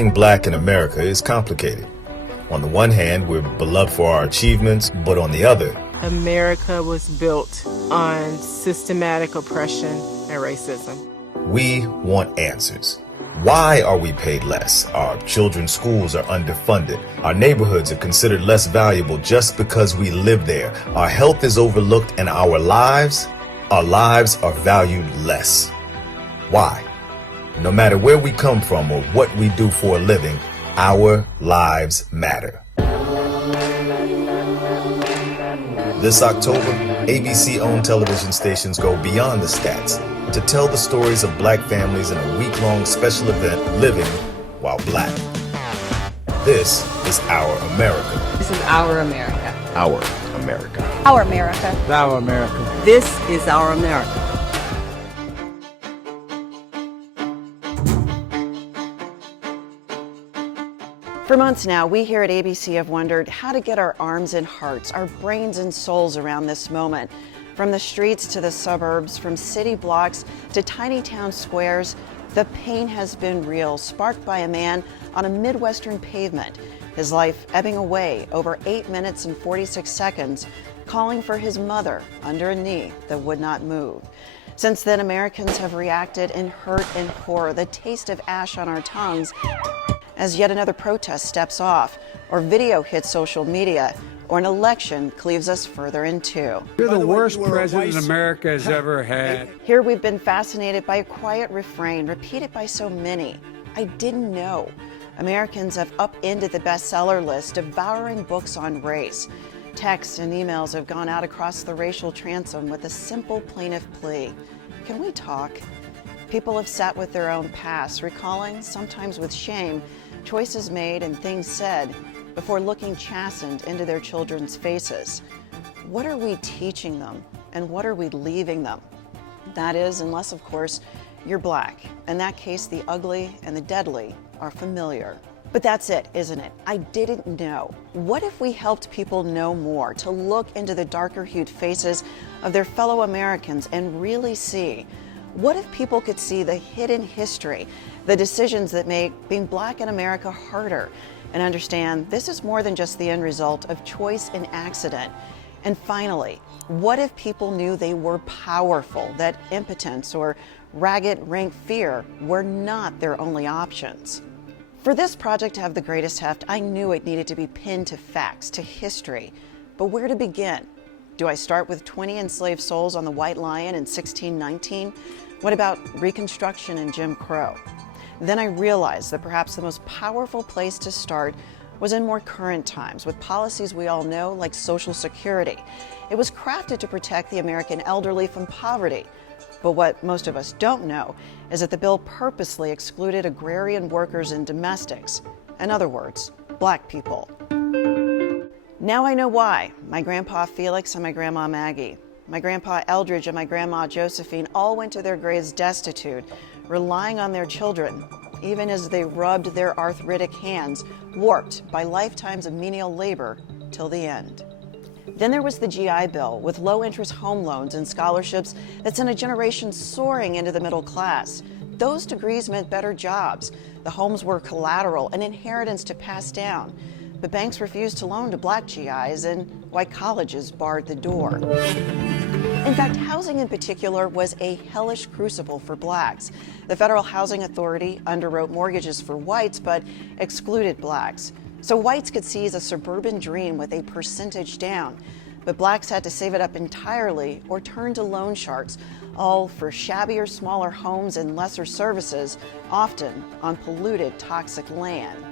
Being black in America is complicated. On the one hand, we're beloved for our achievements, but on the other, America was built on systematic oppression and racism. we want answers. Why are we paid less? Our children's schools are underfunded. Our neighborhoods are considered less valuable just because we live there. Our health is overlooked and our lives are valued less. Why? No matter where we come from or what we do for a living, our lives matter. This October, ABC-owned television stations go beyond the stats to tell the stories of black families in a week-long special event, Living While Black. This is Our America. This is Our America. Our America. Our America. Our America. This is Our America. For months now, we here at ABC have wondered how to get our arms and hearts, our brains and souls around this moment. From the streets to the suburbs, from city blocks to tiny town squares, the pain has been real, sparked by a man on a Midwestern pavement, his life ebbing away over 8 minutes and 46 seconds, calling for his mother under a knee that would not move. Since then, Americans have reacted in hurt and horror, the taste of ash on our tongues, as yet another protest steps off, or video hits social media, or an election cleaves us further in two. You're the worst president America has ever had. Here we've been fascinated by a quiet refrain repeated by so many. I didn't know. Americans have upended the bestseller list, devouring books on race. Texts and emails have gone out across the racial transom with a simple plaintive plea. Can we talk? People have sat with their own past, recalling, sometimes with shame, choices made and things said before looking chastened into their children's faces. What are we teaching them and what are we leaving them? That is, unless of course you're black. In that case, the ugly and the deadly are familiar. But that's it, isn't it? I didn't know. What if we helped people know more, to look into the darker hued faces of their fellow Americans and really see? What if people could see the hidden history, the decisions that make being black in America harder, and understand this is more than just the end result of choice and accident? And finally, what if people knew they were powerful, that impotence or ragged rank fear were not their only options? For this project to have the greatest heft, I knew it needed to be pinned to facts, to history. But where to begin? Do I start with 20 enslaved souls on the White Lion in 1619? What about Reconstruction and Jim Crow? Then I realized that perhaps the most powerful place to start was in more current times, with policies we all know, like Social Security. It was crafted to protect the American elderly from poverty. But what most of us don't know is that the bill purposely excluded agrarian workers and domestics. In other words, black people. Now I know why. My grandpa Felix and my grandma Maggie, my grandpa Eldridge and my grandma Josephine all went to their graves destitute, relying on their children, even as they rubbed their arthritic hands, warped by lifetimes of menial labor, till the end. Then there was the GI Bill, with low-interest home loans and scholarships that sent a generation soaring into the middle class. Those degrees meant better jobs. The homes were collateral, an inheritance to pass down. But banks refused to loan to black GIs, and white colleges barred the door. In fact, housing in particular was a hellish crucible for blacks. The Federal Housing Authority underwrote mortgages for whites, but excluded blacks. So whites could seize a suburban dream with a percentage down, but blacks had to save it up entirely or turn to loan sharks, all for shabbier, smaller homes and lesser services, often on polluted, toxic land.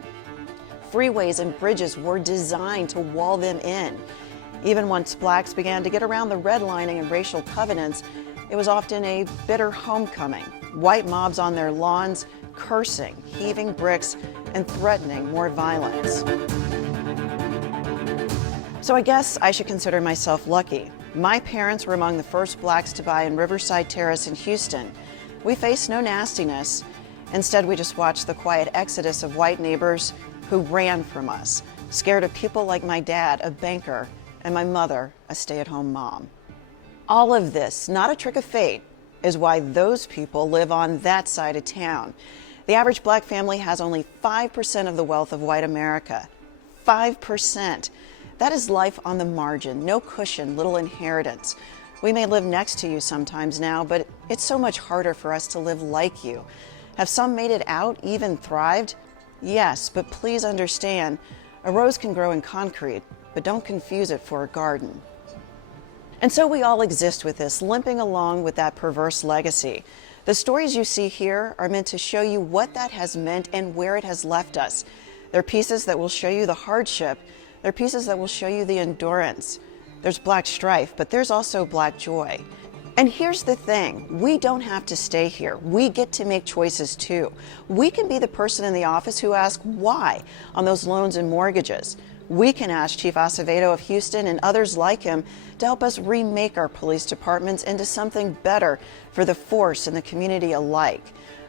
Freeways and bridges were designed to wall them in. Even once blacks began to get around the redlining and racial covenants, it was often a bitter homecoming. White mobs on their lawns, cursing, heaving bricks, and threatening more violence. So I guess I should consider myself lucky. My parents were among the first blacks to buy in Riverside Terrace in Houston. We faced no nastiness. Instead, we just watched the quiet exodus of white neighbors who ran from us, scared of people like my dad, a banker, and my mother, a stay-at-home mom. All of this, not a trick of fate, is why those people live on that side of town. The average black family has only 5% of the wealth of white America. 5%. That is life on the margin, no cushion, little inheritance. We may live next to you sometimes now, but it's so much harder for us to live like you. Have some made it out, even thrived? Yes, but please understand, a rose can grow in concrete, but don't confuse it for a garden. And so we all exist with this, limping along with that perverse legacy. The stories you see here are meant to show you what that has meant and where it has left us. They're pieces that will show you the hardship. They're pieces that will show you the endurance. There's black strife, but there's also black joy. And here's the thing, we don't have to stay here. We get to make choices too. We can be the person in the office who asks why on those loans and mortgages. We can ask Chief Acevedo of Houston and others like him to help us remake our police departments into something better for the force and the community alike.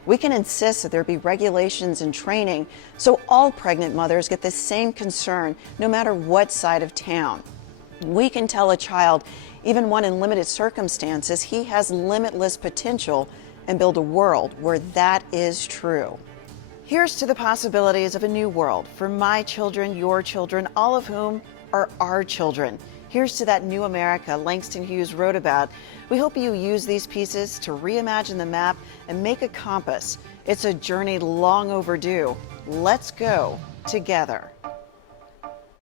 We can insist that there be regulations and training so all pregnant mothers get the same concern no matter what side of town. We can tell a child, even one in limited circumstances, he has limitless potential and build a world where that is true. Here's to the possibilities of a new world for my children, your children, all of whom are our children. Here's to that new America Langston Hughes wrote about. We hope you use these pieces to reimagine the map and make a compass. It's a journey long overdue. Let's go together.